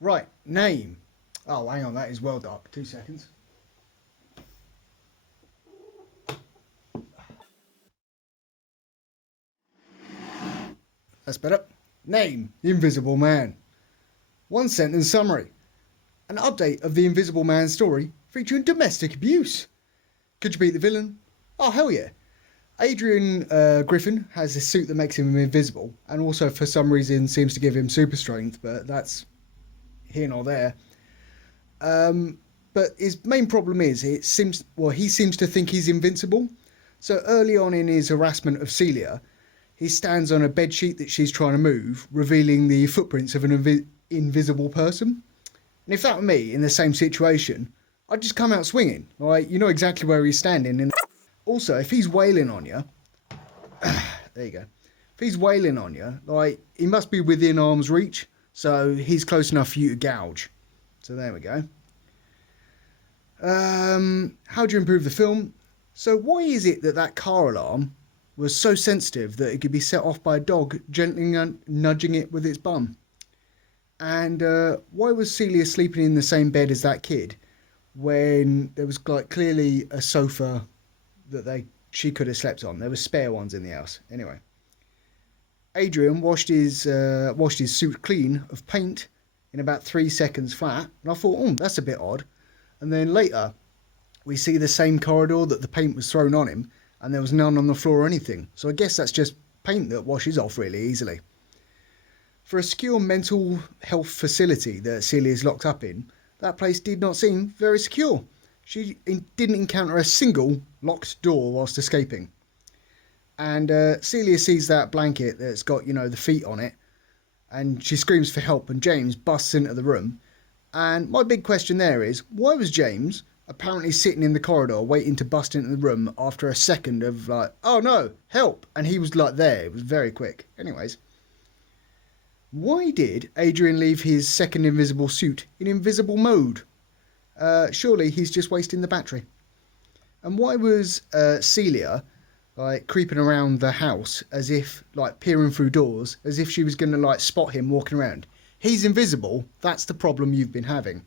Right, name. Oh, hang on, that is well dark. 2 seconds. That's better. Name, the Invisible Man. One sentence summary. An update of the Invisible Man story featuring domestic abuse. Could you beat the villain? Oh, hell yeah. Adrian Griffin has a suit that makes him invisible, and also for some reason seems to give him super strength, but that's here nor there. But his main problem is he seems to think he's invincible. So early on in his harassment of Celia, he stands on a bedsheet that she's trying to move, revealing the footprints of an invisible person. And if that were me in the same situation, I'd just come out swinging. Like, you know exactly where he's standing. And also, if he's wailing on you, there you go. If he's wailing on you, like, he must be within arm's reach, so he's close enough for you to gouge. So there we go. How do you improve the film? So why is it that that car alarm was so sensitive that it could be set off by a dog gently nudging it with its bum? And why was Celia sleeping in the same bed as that kid when there was like clearly a sofa that she could have slept on? There were spare ones in the house. Anyway, Adrian washed his suit clean of paint in about 3 seconds flat, and I thought, oh, that's a bit odd. And then later, we see the same corridor that the paint was thrown on him, and there was none on the floor or anything. So I guess that's just paint that washes off really easily. For a secure mental health facility that Celia is locked up in, that place did not seem very secure. She didn't encounter a single locked door whilst escaping. And Celia sees that blanket that's got, the feet on it, and she screams for help, and James busts into the room. And my big question there is, why was James apparently sitting in the corridor waiting to bust into the room after a second of like, oh no, help, and he was like there. It was very quick. Anyways, why did Adrian leave his second invisible suit in invisible mode? Surely he's just wasting the battery. And why was Celia like creeping around the house as if like peering through doors as if she was going to like spot him walking around? He's invisible. That's the problem you've been having.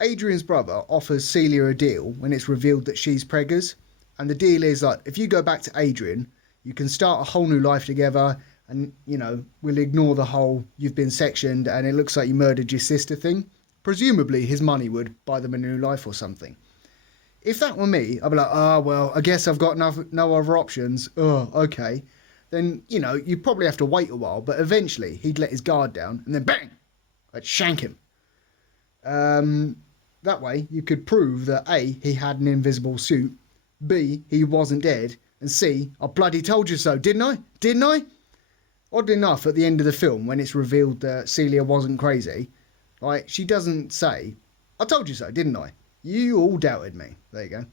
Adrian's brother offers Celia a deal when it's revealed that she's preggers. And the deal is like, if you go back to Adrian, you can start a whole new life together, and, we'll ignore the whole you've been sectioned and it looks like you murdered your sister thing. Presumably his money would buy them a new life or something. If that were me, I'd be like, well, I guess I've got no other options. Oh, okay. Then, you'd probably have to wait a while, but eventually he'd let his guard down and then bang, I'd shank him. That way you could prove that A, he had an invisible suit, B, he wasn't dead, and C, I bloody told you so, didn't I? Didn't I? Oddly enough, at the end of the film, when it's revealed that Celia wasn't crazy, like, she doesn't say, I told you so, didn't I? You all doubted me. There you go.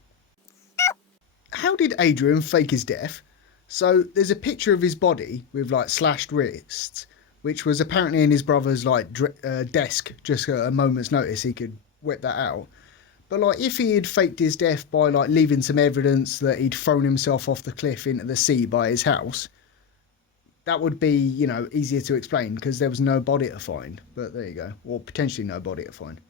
How did Adrian fake his death? So there's a picture of his body with like slashed wrists, which was apparently in his brother's like desk. Just at a moment's notice, he could whip that out. But like, if he had faked his death by like leaving some evidence that he'd thrown himself off the cliff into the sea by his house, that would be, easier to explain because there was no body to find. But there you go, or potentially no body to find.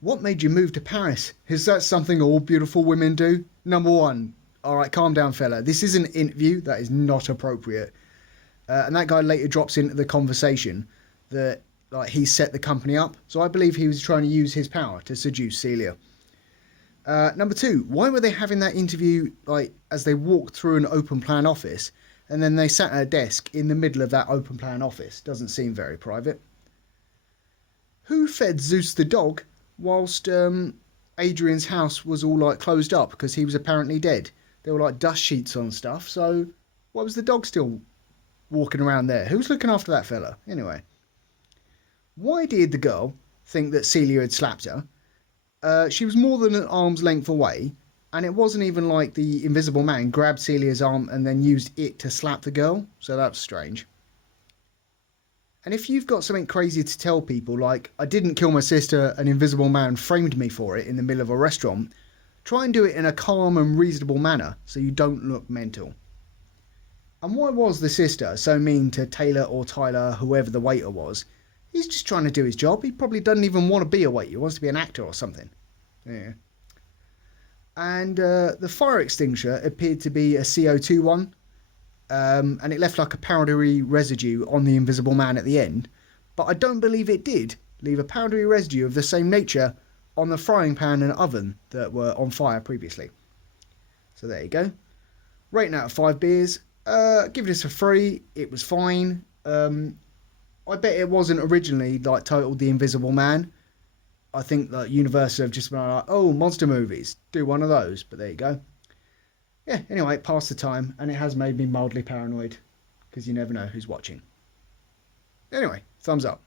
What made you move to Paris? Is that something all beautiful women do? Number one. All right, calm down, fella. This is an interview. That is not appropriate. And that guy later drops into the conversation that like he set the company up. So I believe he was trying to use his power to seduce Celia. Number two, why were they having that interview like as they walked through an open plan office and then they sat at a desk in the middle of that open plan office? Doesn't seem very private. Who fed Zeus the dog whilst Adrian's house was all like closed up because he was apparently dead? There were like dust sheets on stuff, so why was the dog still walking around there? Who's looking after that fella? Anyway, why did the girl think that Celia had slapped her? She was more than an arm's length away, and it wasn't even like the invisible man grabbed Celia's arm and then used it to slap the girl, so that's strange. And if you've got something crazy to tell people, like, I didn't kill my sister, an invisible man framed me for it in the middle of a restaurant, try and do it in a calm and reasonable manner so you don't look mental. And why was the sister so mean to Taylor or Tyler, whoever the waiter was? He's just trying to do his job. He probably doesn't even want to be a waiter. He wants to be an actor or something. Yeah. And the fire extinguisher appeared to be a CO2 one, and it left like a powdery residue on the Invisible Man at the end. But I don't believe it did leave a powdery residue of the same nature on the frying pan and oven that were on fire previously. So there you go. Rating out of 5 beers. Give this a 3. It was fine. I bet it wasn't originally like titled The Invisible Man. I think that Universal have just been like, oh, monster movies, do one of those. But there you go. Yeah, anyway, it passed the time, and it has made me mildly paranoid, because you never know who's watching. Anyway, thumbs up.